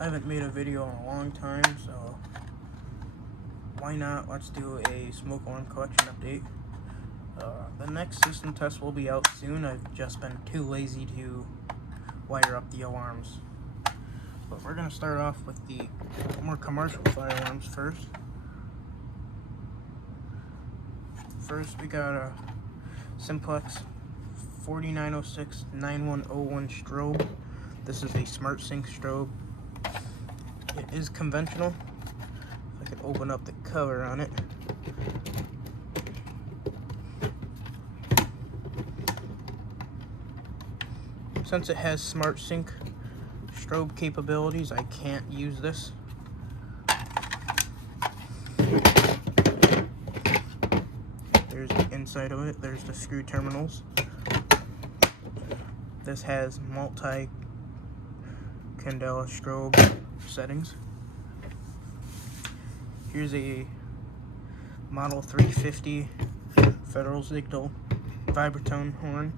I haven't made a video in a long time, so why not? Let's do a smoke alarm collection update. The next system test will be out soon. I've just been too lazy to wire up the alarms. But we're going to start off with the more commercial fire alarms first. First, we got a Simplex 4906-9101 strobe. This is a smart sync strobe. It is conventional. If I could open up the cover on it. Since it has smart sync strobe capabilities, I can't use this. There's the inside of it. There's the screw terminals. This has multi-candela strobe settings. Here's a Model 350 Federal Signal Vibratone horn.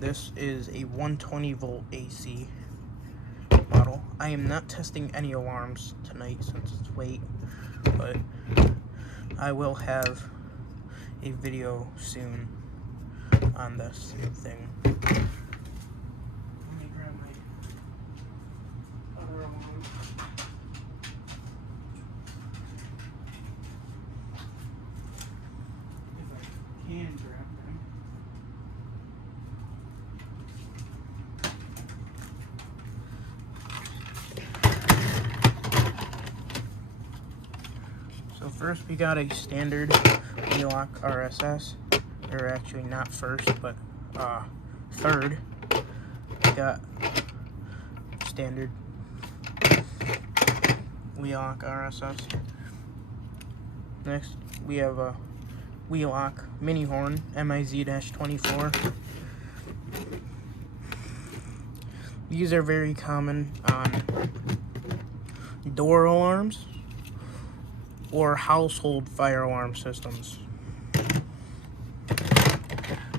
This is a 120 volt AC model. I am not testing any alarms tonight since it's late, but I will have a video soon on this thing. Let me grab my other alarm. If I can grab them. So first we got a standard Wheelock RSS, or actually not first, but third. We got standard Wheelock RSS. Next we have a Wheelock mini horn MIZ-24. These are very common on door alarms or household fire alarm systems.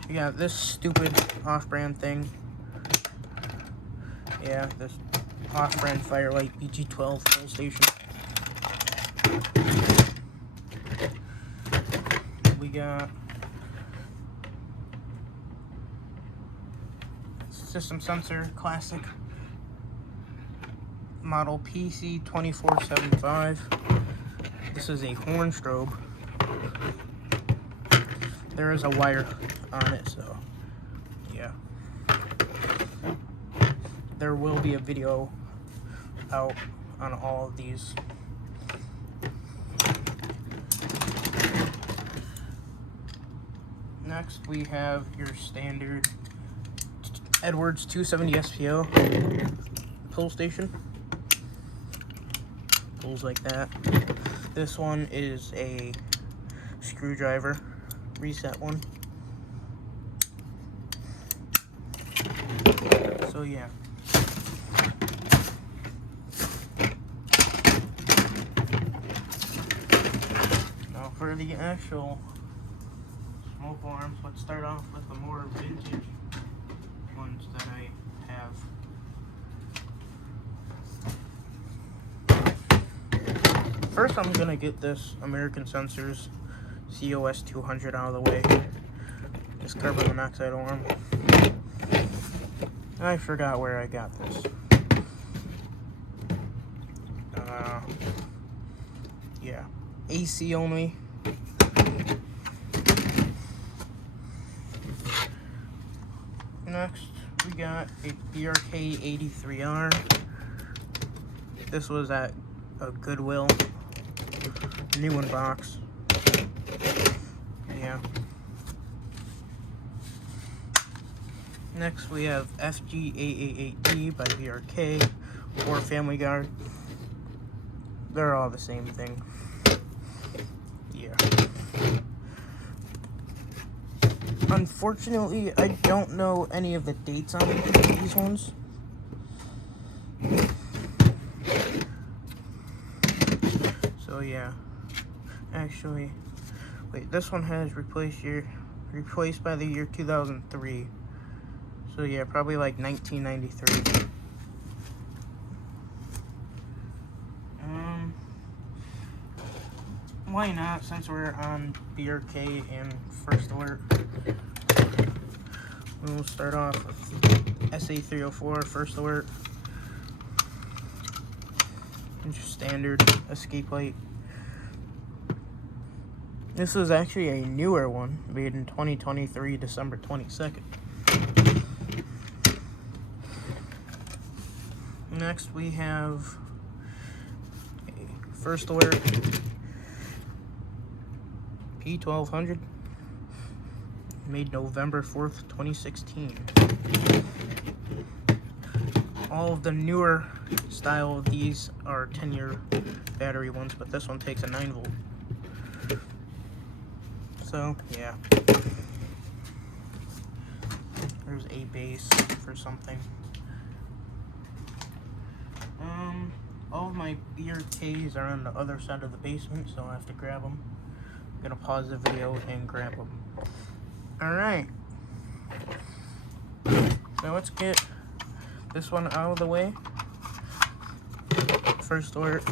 We got this stupid off-brand thing. Yeah, this off-brand Firelight BG12 full station. We got System Sensor Classic Model PC2475. This is a horn strobe. There is a wire on it, so yeah. There will be a video out on all of these. Next, we have your standard Edwards 270 SPO pull station. Pulls like that. This one is a screwdriver reset one. So yeah. Now for the actual smoke alarms, let's start off with the more vintage ones that I have. First, I'm gonna get this American Sensors COS 200 out of the way. This carbon monoxide alarm. I forgot where I got this. Yeah, AC only. Next, we got a BRK 83R. This was at a Goodwill. New in box. Yeah. Next we have FG888D by BRK or Family Guard. They're all the same thing. Yeah. Unfortunately, I don't know any of the dates on these ones. So yeah. Actually, wait, this one has replaced by the year 2003. So yeah, probably like 1993. why not, since we're on BRK and First Alert. We'll start off with SA304 First Alert. Just standard escape light. This is actually a newer one, made in 2023, December 22nd. Next we have a First Alert P1200, made November 4th, 2016. All of the newer style of these are 10-year battery ones, but this one takes a 9-volt. So, yeah. There's a base for something. All of my BRKs are on the other side of the basement, so I have to grab them. I'm gonna pause the video and grab them. Alright. So let's get this one out of the way. First Alert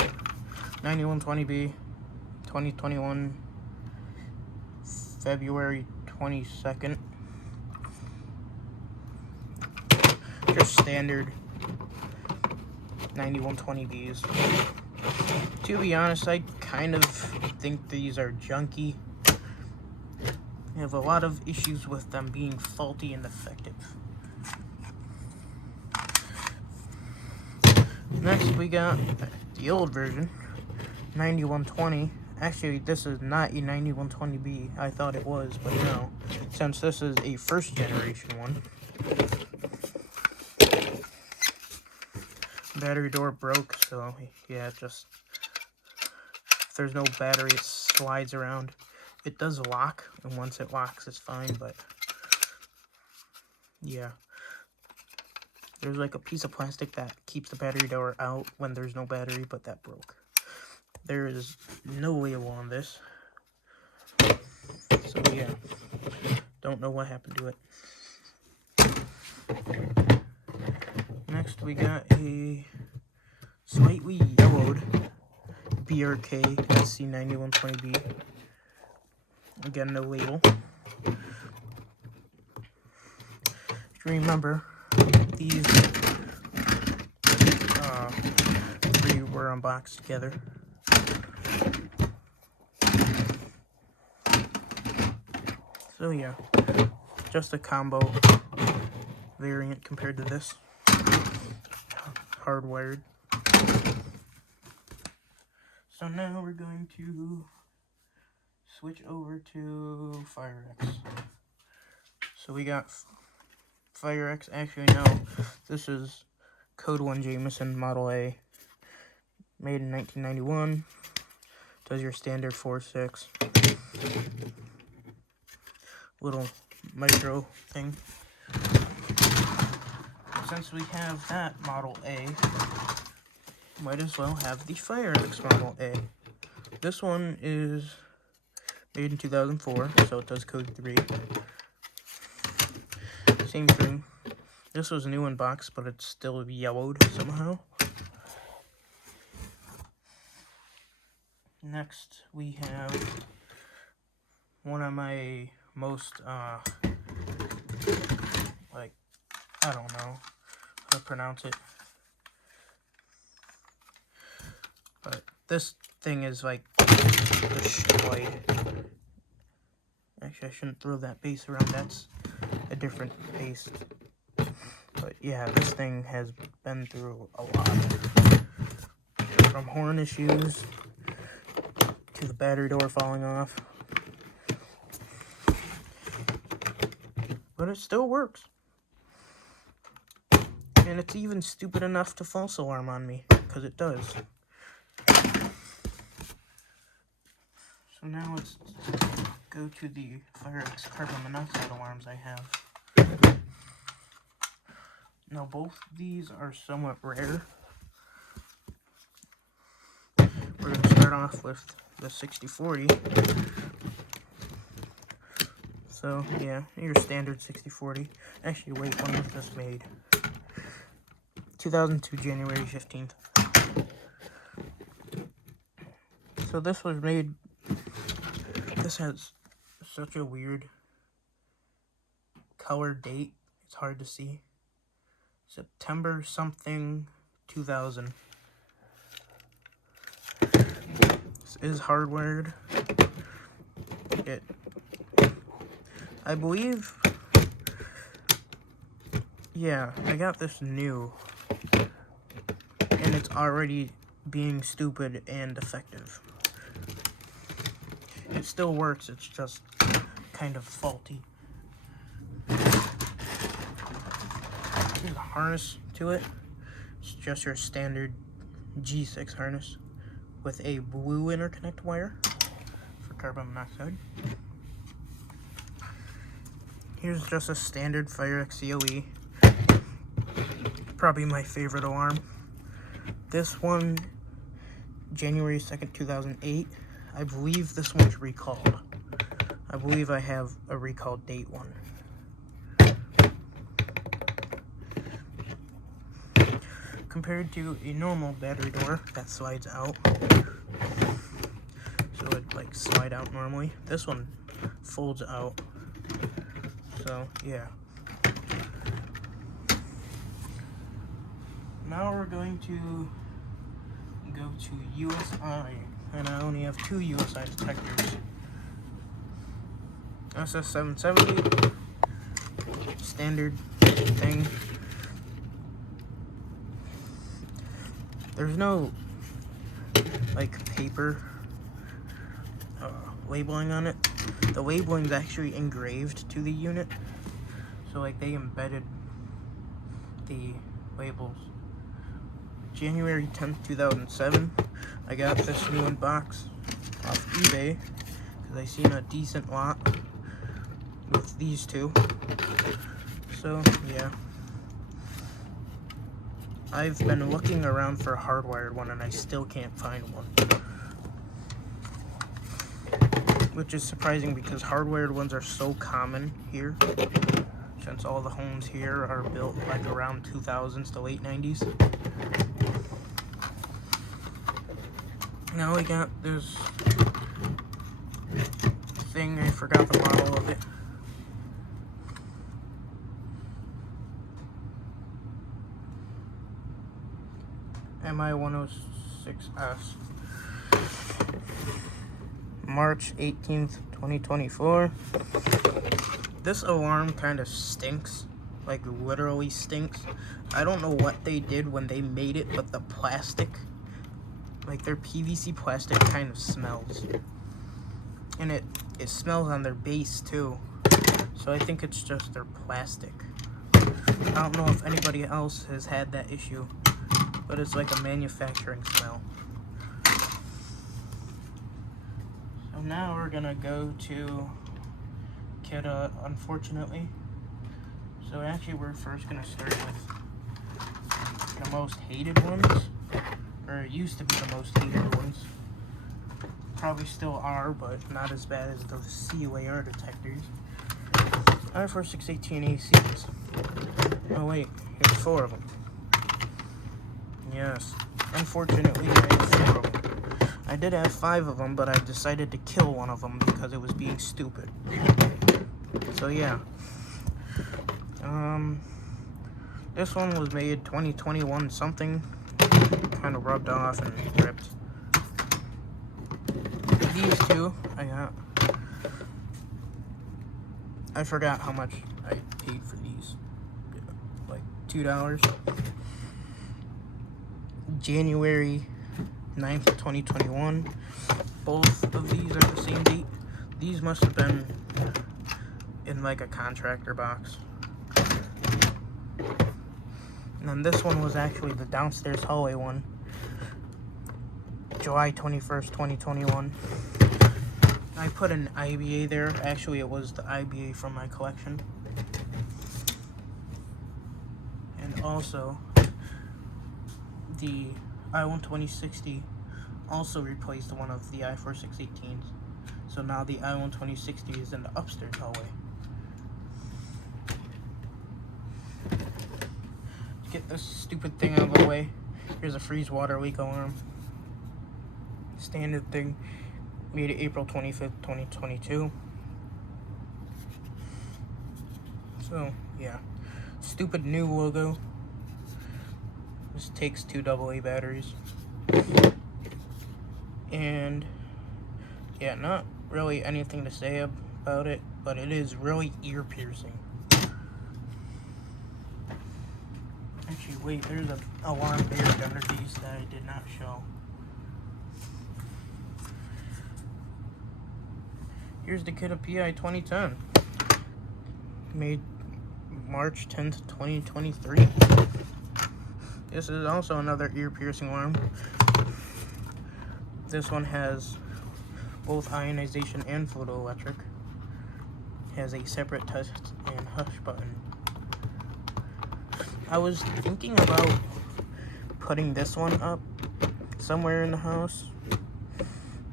9120B, 2021, February 22nd. Just standard 9120Bs. To be honest, I kind of think these are junky. I have a lot of issues with them being faulty and defective. Next we got the old version, 9120. Actually, this is not a 9120B. I thought it was, but no. Since this is a first generation one. Battery door broke, so yeah, just if there's no battery, it slides around. It does lock, and once it locks, it's fine, but yeah. There's like a piece of plastic that keeps the battery door out when there's no battery, but that broke. There is no label on this. So yeah, don't know what happened to it. Next we got a slightly yellowed BRK SC9120B. Again, no label. Remember, these three were unboxed together. So yeah, just a combo variant compared to this. Hardwired. So now we're going to switch over to FireX. So we got FireX. Actually, no, this is Code 1 Jameson Model A, made in 1991. Does your standard 4.6 little micro thing. Since we have that Model A, might as well have the FireX Model A. This one is made in 2004, so it does Code 3. Same thing. This was new in box, but it's still yellowed somehow. Next, we have one of my most, like, I don't know how to pronounce it. But this thing is like destroyed. Actually, I shouldn't throw that base around. That's a different base. But yeah, this thing has been through a lot. From horn issues to the battery door falling off. But it still works. And it's even stupid enough to false alarm on me, because it does. So now let's go to the FireX carbon monoxide alarms I have. Now both these are somewhat rare. We're going to start off with the 6040. So yeah, your standard 6040. Actually, wait, when was this made? 2002, January 15th. So this was made This has such a weird color date. It's hard to see. September something 2000. This is hardwired. I believe, yeah, I got this new, and it's already being stupid and defective. It still works, it's just kind of faulty. There's a harness to it. It's just your standard G6 harness with a blue interconnect wire for carbon monoxide. Here's just a standard Firex COE. Probably my favorite alarm. This one, January 2nd, 2008. I believe this one's recalled. I believe I have a recall date one. Compared to a normal battery door that slides out, so it'd like slide out normally, this one folds out. So yeah. Now we're going to go to USI, and I only have two USI detectors. SS770, standard thing. There's no like paper labeling on it. The labeling is actually engraved to the unit, so like they embedded the labels. January 10th, 2007. I got this new in box off eBay because I seen a decent lot with these two. So yeah, I've been looking around for a hardwired one and I still can't find one, which is surprising because hardwired ones are so common here, since all the homes here are built like around 2000s to late 90s. Now we got this thing, I forgot the model of it. MI106S. March 18th, 2024. This alarm kind of stinks. Like, literally stinks. I don't know what they did when they made it, but the plastic, like their PVC plastic, kind of smells. And it smells on their base too. So I think it's just their plastic. I don't know if anybody else has had that issue, but it's like a manufacturing smell. So now we're gonna go to Keda, unfortunately. So actually we're first gonna start with the most hated ones, or it used to be the most hated ones. Probably still are, but not as bad as those CUAR detectors. I4618 ACs. Oh wait, here's 4 of them. Yes, unfortunately I have 4 of them. I did have 5 of them, but I decided to kill one of them because it was being stupid. So yeah. This one was made 2021 something. Kind of rubbed off and ripped. These two I got. I forgot how much I paid for these. Like $2. January 9th, 2021. Both of these are the same date. These must have been in like a contractor box. And then this one was actually the downstairs hallway one. July 21st, 2021. I put an IBA there. Actually, it was the IBA from my collection. And also, the I-12060 also replaced one of the I-4618s. So now the I-12060 is in the upstairs hallway. Let's get this stupid thing out of the way. Here's a freeze water leak alarm. Standard thing. made it April 25th, 2022. So, yeah. Stupid new logo. This takes 2 AA batteries. And, yeah, not really anything to say about it, but it is really ear-piercing. Actually, wait, there's an alarm buried under these that I did not show. Here's the Kidda PI 2010. Made March 10th, 2023. This is also another ear-piercing alarm. This one has both ionization and photoelectric. Has a separate touch and hush button. I was thinking about putting this one up somewhere in the house,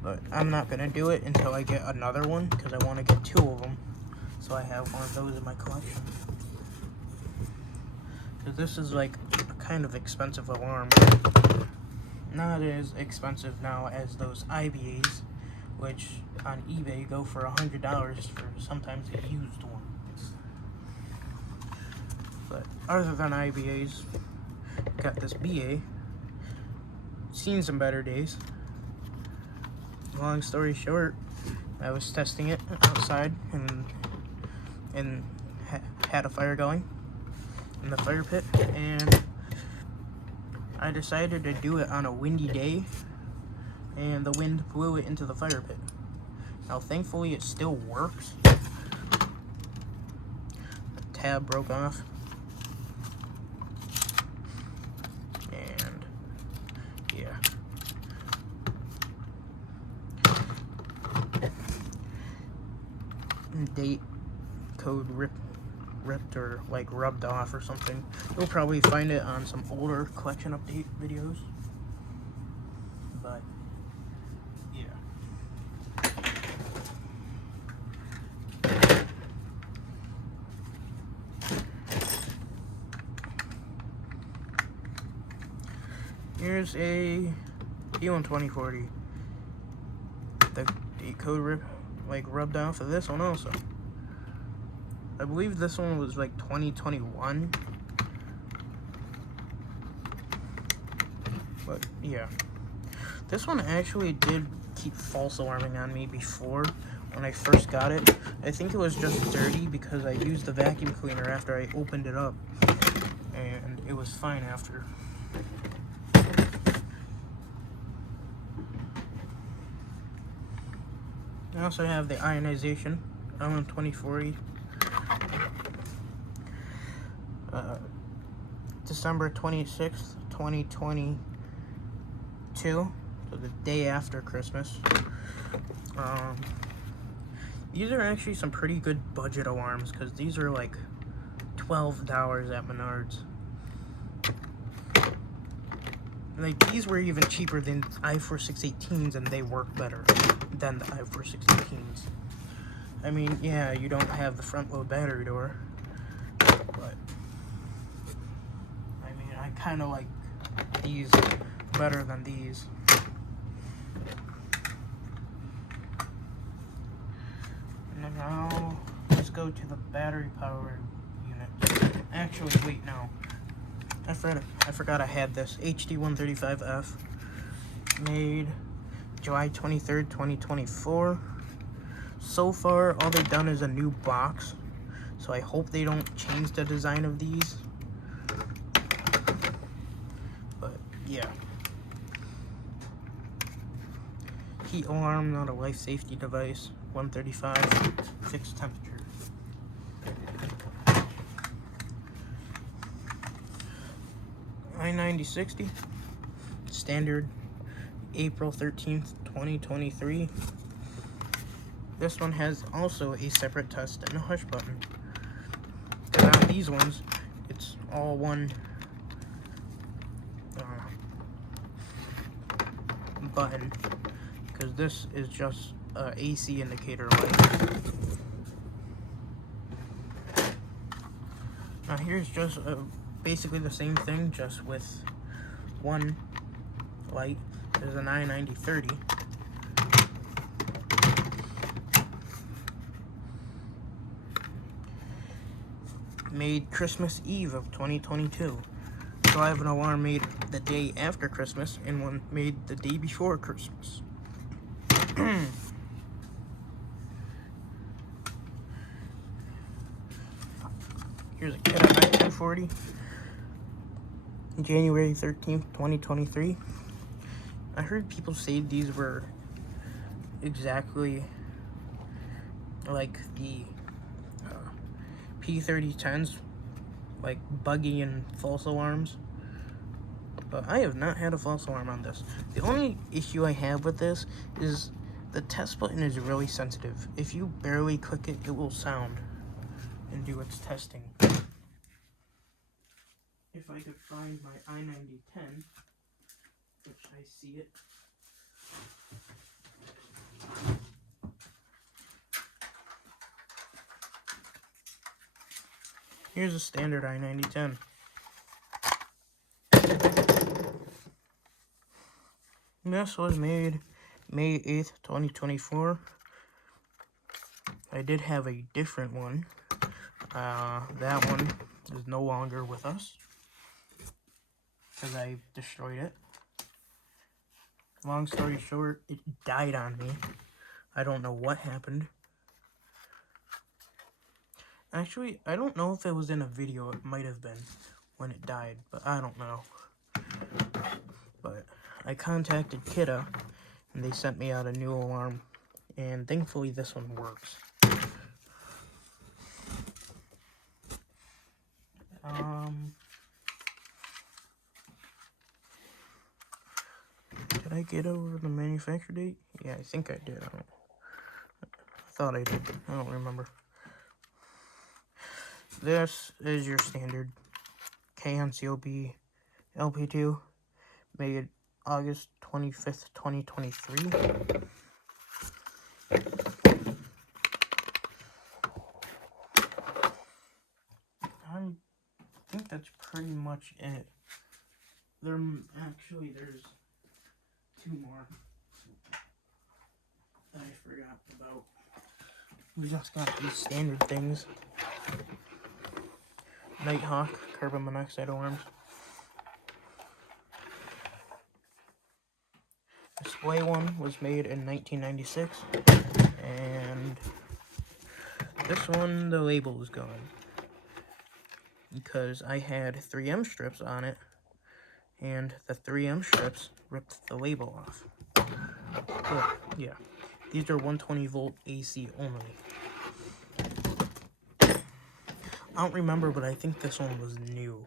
but I'm not gonna do it until I get another one because I want to get 2 of them, so I have one of those in my collection. Because this is like a kind of expensive alarm. Not as expensive now as those IBAs, which on eBay go for $100 for sometimes a used one. But other than IBAs, got this BA. Seen some better days. Long story short, I was testing it outside and had a fire going in the fire pit, and I decided to do it on a windy day, and the wind blew it into the fire pit. Now thankfully it still works. The tab broke off. And yeah. Date code ripped or like rubbed off or something. You'll probably find it on some older collection update videos. But yeah. Here's a E1 2040. The date code rubbed off of this one also. I believe this one was like 2021. But yeah. This one actually did keep false alarming on me before when I first got it. I think it was just dirty because I used the vacuum cleaner after I opened it up. And it was fine after. I also have the ionization LM2040. December 26th, 2022, so the day after Christmas. These are actually some pretty good budget alarms because these are like $12 at Menards. Like, these were even cheaper than i4 618s, and they work better than the i4 618s. I mean, yeah, you don't have the front load battery door, but I mean, I kind of like these better than these. And now let's go to the battery power unit. Actually, wait, no. I forgot I had this HD135F, made July 23rd, 2024. So far, all they've done is a new box, so I hope they don't change the design of these. But yeah, heat alarm, not a life safety device. 135, fixed temperature. I-9060, standard, April 13th, 2023. This one has also a separate test and a hush button. Because on these ones, it's all one button. Because this is just a AC indicator light. Now here's just basically the same thing, just with one light. There's an I-9030. made Christmas Eve of 2022. So I have an alarm made the day after Christmas and one made the day before Christmas. Here's a Kidda i240, January 13th, 2023. I heard people say these were exactly like the P3010s, like buggy and false alarms. But I have not had a false alarm on this. The only issue I have with this is the test button is really sensitive. If you barely click it, it will sound and do its testing. If I could find my i9010, which I see it. Here's a standard i9010. This was made May 8th, 2024. I did have a different one. That one is no longer with us because I destroyed it. Long story short, it died on me. I don't know what happened. Actually, I don't know if it was in a video. It might have been when it died, but I don't know. But I contacted Kidda, and they sent me out a new alarm, and thankfully this one works. Did I get over the manufacture date? Yeah, I think I did. I thought I did. I don't remember. This is your standard KNCOB LP2, made August 25th, 2023. I think that's pretty much it. There's two more that I forgot about. We just got these standard things. Nighthawk carbon monoxide alarms. Display one was made in 1996, and this one, the label is gone because I had 3M strips on it, and the 3M strips ripped the label off. But yeah, these are 120 volt AC only. I don't remember, but I think this one was new.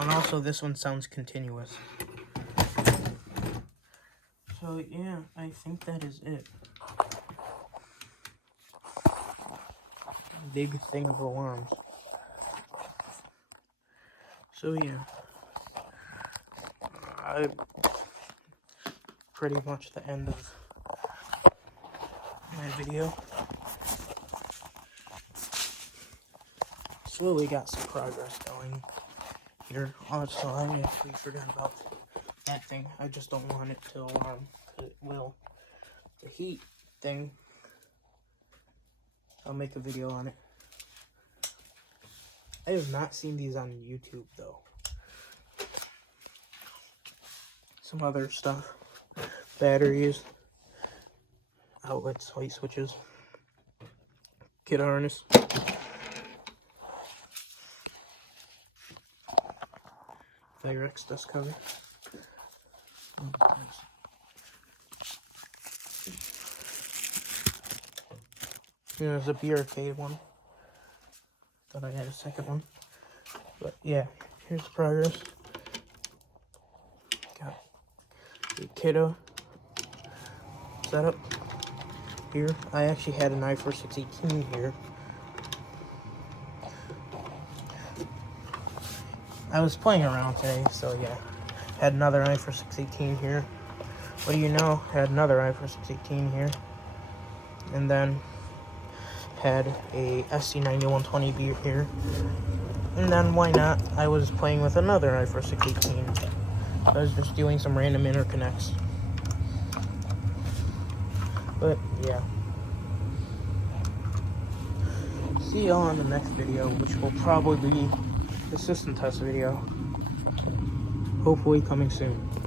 And also, this one sounds continuous. So yeah, I think that is it. Big thing of alarms. So yeah, pretty much the end of my video. Slowly got some progress going here. Also, I actually forgot about that thing. I just don't want it to alarm, because it will. The heat thing, I'll make a video on it. I have not seen these on YouTube though. Some other stuff. Batteries. Outlets, light switches. Kit harness. Pyrex dust cover. Oh, nice. There's a BRK one. Thought I had a second one. But yeah, here's the progress. Got the Kidda setup here. I actually had an i4 618 here. I was playing around today, so yeah. Had another i4 618 here. What do you know? Had another i4 618 here. And then had a SC9120B here. And then why not? I was playing with another i4 618. I was just doing some random interconnects. But yeah. see y'all in the next video, which will probably be the system test video. Hopefully coming soon.